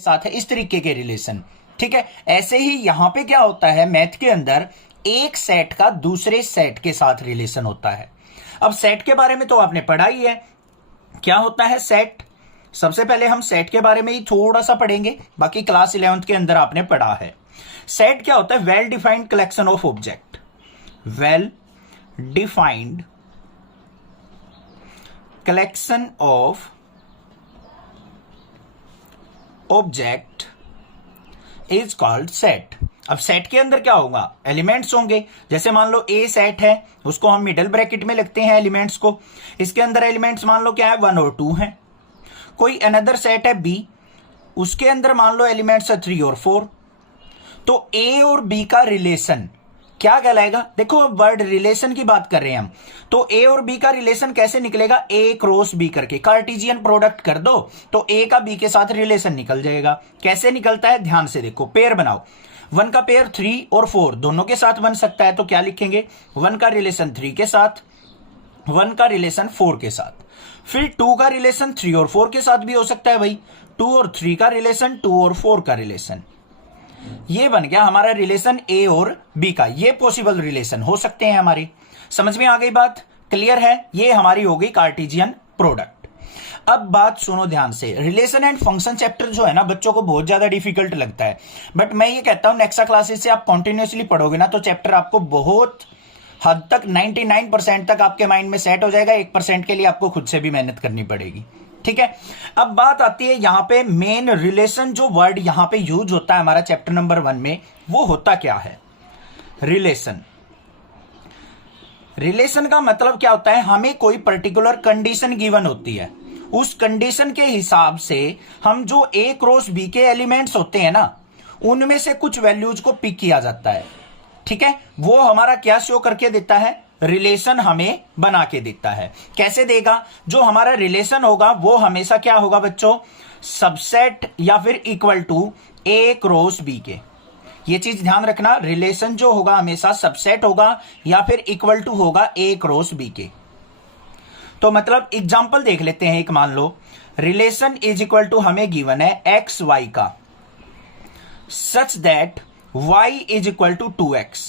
साथ है, इस तरीके के रिलेशन। ठीक है, ऐसे ही यहां पे क्या होता है, मैथ के अंदर एक सेट का दूसरे सेट के साथ रिलेशन होता है। अब सेट के बारे में तो आपने पढ़ा ही है, क्या होता है सेट। सबसे पहले हम सेट के बारे में ही थोड़ा सा पढ़ेंगे, बाकी क्लास 11th के अंदर आपने पढ़ा है। सेट क्या होता है, well defined collection of object, well defined collection of object is called set. अब सेट के अंदर क्या होगा, एलिमेंट्स होंगे। जैसे मान लो ए सेट है, उसको हम मिडिल ब्रैकेट में लिखते हैं एलिमेंट्स को। इसके अंदर एलिमेंट्स मान लो क्या है, 1 और 2 हैं। कोई अनदर सेट है बी, उसके अंदर मान लो एलिमेंट्स है 3 और 4। तो ए और बी का रिलेशन क्या कहलाएगा, देखो वर्ड रिलेशन की बात कर रहे हैं हम, तो ए और बी का रिलेशन कैसे निकलेगा, ए क्रॉस बी करके कार्टेशियन प्रोडक्ट कर दो तो ए का बी के साथ रिलेशन निकल जाएगा। कैसे निकलता है, ध्यान से देखो, पेयर बनाओ। 1 का पेयर 3 और 4 दोनों के साथ बन सकता है, तो क्या लिखेंगे, 1 का रिलेशन 3 के साथ, 1 का रिलेशन 4 के साथ। फिर 2 का रिलेशन 3 और 4 के साथ भी हो सकता है भाई, 2 और 3 का रिलेशन, 2 और 4 का रिलेशन। ये बन गया हमारा रिलेशन ए और बी का, ये पॉसिबल रिलेशन हो सकते हैं हमारे। समझ में आ गई बात, क्लियर है, ये हमारी हो गई कार्टेशियन प्रोडक्ट। अब बात सुनो ध्यान से, रिलेशन एंड फंक्शन चैप्टर जो है ना बच्चों को बहुत ज्यादा डिफिकल्ट लगता है, बट मैं ये कहता हूं नेक्स्ट क्लासेस से आप कंटिन्यूअसली पढ़ोगे ना तो चैप्टर आपको बहुत हद तक 99% तक आपके माइंड में सेट हो जाएगा। 1% के लिए आपको खुद से भी मेहनत करनी पड़ेगी। ठीक है, अब बात आती है यहां पे मेन रिलेशन, जो वर्ड यहां पे यूज होता है हमारा चैप्टर नंबर 1 में, वो होता क्या है, रिलेशन। रिलेशन का मतलब क्या होता है, हमें कोई पर्टिकुलर कंडीशन गिवन होती है, उस कंडीशन के हिसाब से हम जो ए क्रॉस बी के एलिमेंट्स होते हैं ना, उनमें से कुछ वैल्यूज को पिक किया जाता है। ठीक है, वो हमारा क्या शो करके देता है, रिलेशन हमें बना के देता है। कैसे देगा, जो हमारा रिलेशन होगा वो हमेशा क्या होगा बच्चों, सबसेट या फिर equal to A cross B के। ये चीज ध्यान रखना, रिलेशन जो होगा हमेशा सबसेट होगा या फिर इक्वल टू होगा ए क्रॉस बी के। तो मतलब एग्जांपल देख लेते हैं, एक मान लो रिलेशन इज इक्वल टू हमें गिवन है एक्स वाई का, such that y is equal to 2x।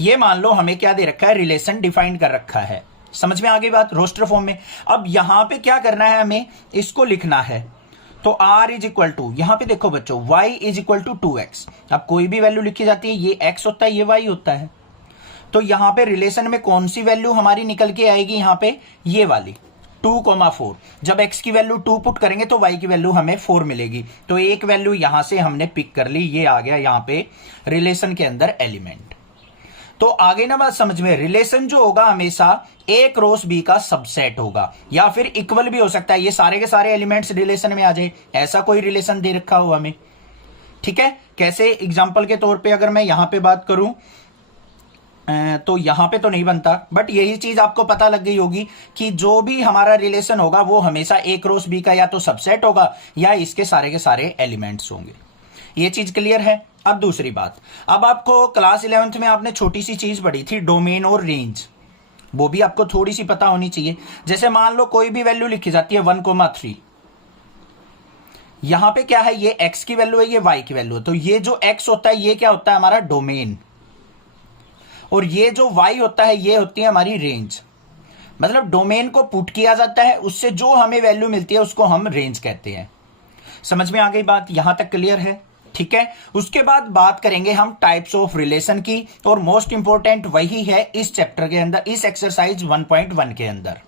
ये मान लो हमें क्या दे रखा है, रिलेशन डिफाइन कर रखा है। समझ में आ गई बात, रोस्टर फॉर्म में। अब यहां पे क्या करना है, हमें इसको लिखना है। तो r इज इक्वल टू, यहां पे देखो बच्चों y is equal to 2x। अब कोई भी वैल्यू लिखी जाती है, ये x होता है, ये y होता है। तो यहां पे रिलेशन में कौन सी वैल्यू हमारी निकल के आएगी, यहां पे ये वाली 2,4। जब x की वैल्यू 2 पुट करेंगे तो y की वैल्यू हमें 4 मिलेगी। तो एक वैल्यू यहां से हमने पिक कर ली, ये आ गया यहां पे रिलेशन के अंदर एलिमेंट। तो आगे ना बात समझ में, रिलेशन जो होगा हमेशा ए क्रॉस बी का सबसेट होगा या फिर इक्वल भी हो सकता है, ये सारे के सारे एलिमेंट्स रिलेशन में आ जाए, ऐसा कोई रिलेशन दे रखा हो हमें। ठीक है, कैसे, एग्जांपल के तौर पे अगर मैं यहां पे बात करूं तो यहां पे तो नहीं बनता, बट यही चीज आपको पता लग गई होगी कि जो भी हमारा रिलेशन होगा वो हमेशा ए क्रॉस बी का या तो सबसेट होगा या इसके सारे के सारे एलिमेंट्स होंगे। ये चीज क्लियर है। अब दूसरी बात, अब आपको क्लास 11th में आपने छोटी सी चीज पढ़ी थी, डोमेन और रेंज, वो भी आपको थोड़ी सी पता होनी चाहिए। जैसे मान लो कोई भी वैल्यू लिखी जाती है 1,3, यहां पे क्या है, ये x की वैल्यू है, ये y की वैल्यू है। तो ये जो x होता है ये क्या होता है, हमारा डोमेन, और ये जो y होता है ये होती है हमारी रेंज। मतलब डोमेन को पुट किया जाता है, उससे जो हमें वैल्यू मिलती है उसको हम रेंज कहते हैं। समझ में आ गई बात, यहां तक क्लियर है। ठीक है, उसके बाद बात करेंगे हम टाइप्स ऑफ रिलेशन की, और मोस्ट इंपॉर्टेंट वही है इस चैप्टर के अंदर, इस एक्सरसाइज 1.1 के अंदर।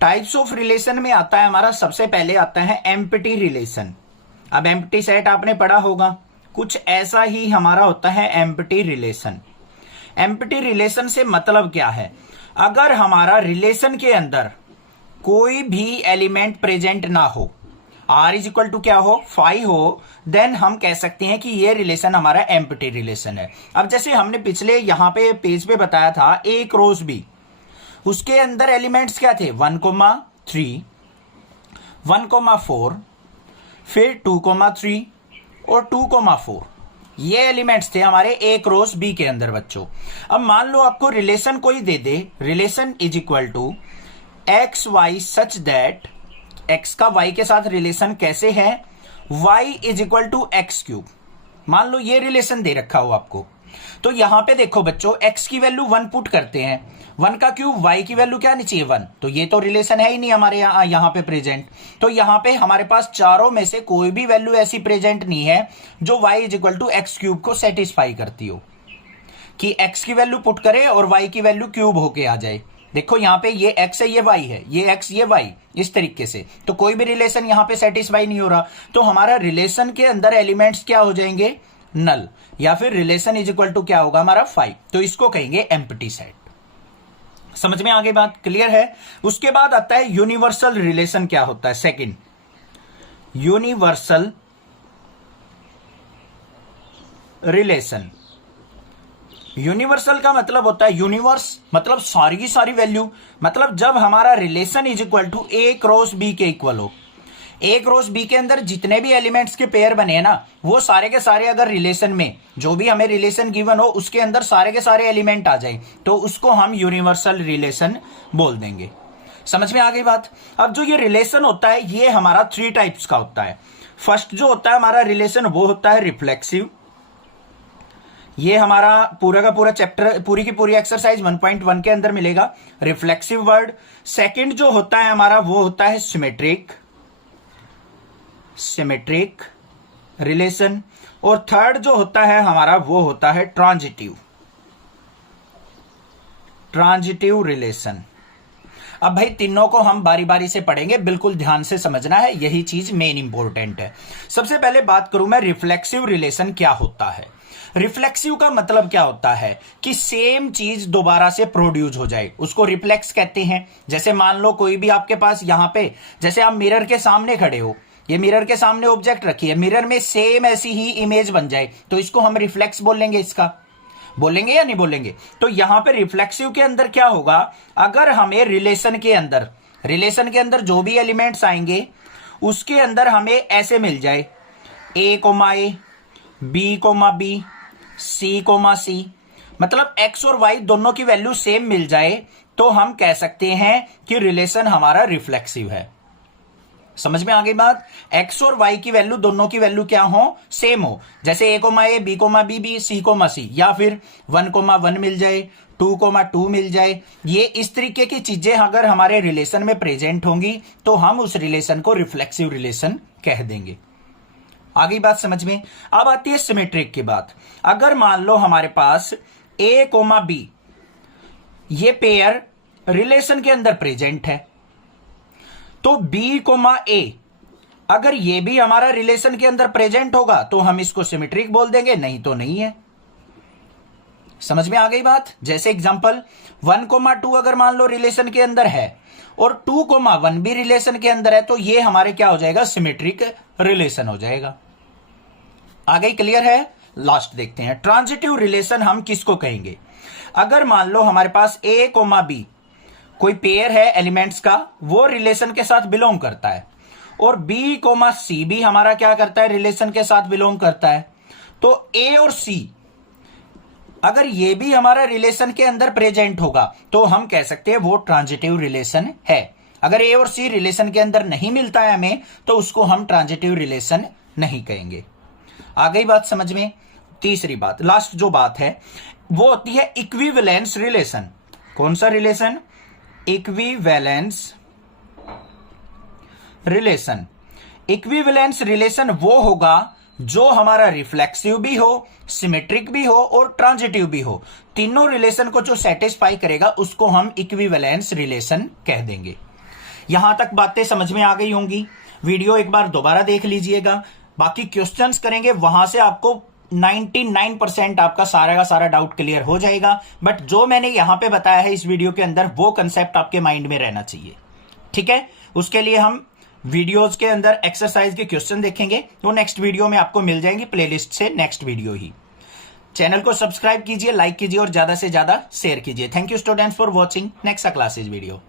टाइप्स ऑफ रिलेशन में आता है हमारा, सबसे पहले आता है एम्प्टी रिलेशन। अब एम्प्टी सेट आपने पढ़ा होगा, कुछ ऐसा ही हमारा होता है एम्प्टी रिलेशन। एम्प्टी रिलेशन से मतलब क्या है, अगर हमारा रिलेशन के अंदर कोई भी एलिमेंट प्रेजेंट ना हो, r इज इक्वल टू क्या हो, 5 हो, देन हम कह सकते हैं कि ये रिलेशन हमारा एम्प्टी रिलेशन है। अब जैसे हमने पिछले यहां पे पेज पे बताया था a क्रॉस b, उसके अंदर एलिमेंट्स क्या थे, 1,3, 1,4, फिर 2,3 और 2,4, ये एलिमेंट्स थे हमारे ए क्रॉस बी के अंदर बच्चों। अब मान लो आपको रिलेशन कोई दे दे, relation is equal to X Y such that, X का वाई के साथ रिलेशन कैसे है, y is equal to X cube. मान लो ये रिलेशन दे रखा हो आपको, तो यहां पे देखो बच्चों, x की वैल्यू 1 पुट करते हैं, 1 का क्यूब, y की वैल्यू क्या आनी चाहिए 1, तो ये तो रिलेशन है ही नहीं हमारे यहां पे प्रेजेंट। तो यहां पे हमारे पास चारों में से कोई भी वैल्यू ऐसी प्रेजेंट नहीं है जो y is equal to X cube को सेटिस्फाई करती हो, कि x की वैल्यू पुट करे और y की वैल्यू क्यूब होके आ जाए। देखो यहां पे ये x है, ये y है, ये x ये y, इस तरीके से तो कोई भी रिलेशन यहां पे सेटिस्फाई नहीं हो रहा। तो हमारा रिलेशन के अंदर एलिमेंट्स क्या हो जाएंगे, नल, या फिर रिलेशन इज इक्वल टू क्या होगा हमारा 5, तो इसको कहेंगे एम्प्टी सेट। समझ में आगे बात क्लियर है। उसके बाद आता है यूनिवर्सल रिलेशन क्या होता है, सेकंड यूनिवर्सल रिलेशन। यूनिवर्सल का मतलब होता है, यूनिवर्स मतलब सारी की सारी वैल्यू, मतलब जब हमारा relation is equal to A cross B के इक्वल हो, ए क्रॉस बी के अंदर जितने भी एलिमेंट्स के पेयर बने हैं ना, वो सारे के सारे अगर रिलेशन में, जो भी हमें रिलेशन गिवन हो उसके अंदर सारे के सारे एलिमेंट आ जाए, तो उसको हम यूनिवर्सल रिलेशन बोल देंगे। समझ में आ गई बात। अब जो ये रिलेशन होता है ये हमारा 3 टाइप्स का होता है। फर्स्ट जो होता है हमारा रिलेशन वो होता है रिफ्लेक्सिव, ये हमारा पूरा का पूरा चैप्टर, पूरी की पूरी एक्सरसाइज 1.1 के अंदर मिलेगा, रिफ्लेक्सिव वर्ड। सेकंड जो होता है हमारा वो होता है सिमेट्रिक रिलेशन, और थर्ड जो होता है हमारा वो होता है ट्रांजिटिव रिलेशन। अब भाई तीनों को हम बारी बारी से पढ़ेंगे, बिल्कुल ध्यान से समझना है, यही चीज मेन इंपॉर्टेंट है। सबसे पहले बात करूं मैं रिफ्लेक्सिव रिलेशन क्या होता है। रिफ्लेक्सिव का मतलब क्या होता है कि सेम चीज दोबारा से प्रोड्यूस हो जाए, उसको रिफ्लेक्स कहते हैं। जैसे मान लो कोई भी आपके पास यहां पे, जैसे आप मिरर के सामने खड़े हो, ये मिरर के सामने ऑब्जेक्ट रखी है, मिरर में सेम ऐसी ही इमेज बन जाए, तो इसको हम रिफ्लेक्स बोलेंगे। इसका बोलेंगे या नहीं बोलेंगे। तो यहां पे रिफ्लेक्सिव के अंदर क्या होगा, अगर हमें रिलेशन के अंदर जो भी एलिमेंट्स आएंगे उसके अंदर हमें ऐसे मिल जाए a, b, b, c, मतलब x और y दोनों की वैल्यू सेम मिल जाए, तो हम कह सकते हैं कि रिलेशन हमारा रिफ्लेक्सिव है। समझ में आ गई बात। x और y की वैल्यू, दोनों की वैल्यू क्या हो, सेम हो। जैसे a, b, b, c, या फिर 1, 1 मिल जाए, 2, 2 मिल जाए। ये इस तरीके की चीजें अगर हमारे रिलेशन में प्रेजेंट होंगी तो हम उस रिलेशन को रिफ्लेक्सिव रिलेशन कह देंगे। आगे बात समझ में। अब आती है सिमेट्रिक की बात। अगर मान लो हमारे पास a, b ये पेयर रिलेशन के अंदर प्रेजेंट है, तो b, a अगर ये भी हमारा रिलेशन के अंदर प्रेजेंट होगा तो हम इसको सिमेट्रिक बोल देंगे, नहीं तो नहीं है। समझ में आ गई बात। जैसे एग्जांपल 1, 2 अगर मान लो रिलेशन के अंदर है और 2, 1 भी रिलेशन के अंदर है, तो ये हमारे क्या हो जाएगा, सिमेट्रिक रिलेशन हो जाएगा। आगे क्लियर है। लास्ट देखते हैं ट्रांजिटिव रिलेशन हम किसको कहेंगे। अगर मान लो हमारे पास a, b कोई पेयर है एलिमेंट्स का, वो रिलेशन के साथ बिलोंग करता है, और b, c भी हमारा क्या करता है, रिलेशन के साथ बिलोंग करता है, तो a और c अगर ये भी हमारा रिलेशन के अंदर प्रेजेंट होगा तो हम कह सकते हैं वो ट्रांजिटिव रिलेशन है। अगर a और c रिलेशन के अंदर नहीं मिलता है हमें, तो उसको हम ट्रांजिटिव रिलेशन नहीं कहेंगे। आ गई बात समझ में। तीसरी बात, लास्ट जो बात है वो होती है इक्विवेलेंस रिलेशन। कौन सा relation, equivalence relation. Equivalence relation वो होगा जो हमारा रिफ्लेक्सिव भी हो, सिमेट्रिक भी हो और ट्रांजिटिव भी हो। तीनों रिलेशन को जो सेटिस्फाई करेगा उसको हम इक्विवेलेंस रिलेशन कह देंगे। यहां तक बातें समझ में आ गई होंगी। वीडियो एक बार दोबारा देख लीजिएगा, बाकी क्वेश्चंस करेंगे, वहां से आपको 99% आपका सारा का सारा डाउट क्लियर हो जाएगा। बट जो मैंने यहां पे बताया है इस वीडियो के अंदर, वो कंसेप्ट आपके माइंड में रहना चाहिए। ठीक है, उसके लिए हम वीडियोस के अंदर एक्सरसाइज के क्वेश्चन देखेंगे, तो नेक्स्ट वीडियो में आपको मिल जाएंगी प्लेलिस्ट से, नेक्स्ट वीडियो ही। चैनल को सब्सक्राइब कीजिए, लाइक कीजिए और ज्यादा से ज्यादा शेयर कीजिए। Thank you students for watching next classes video.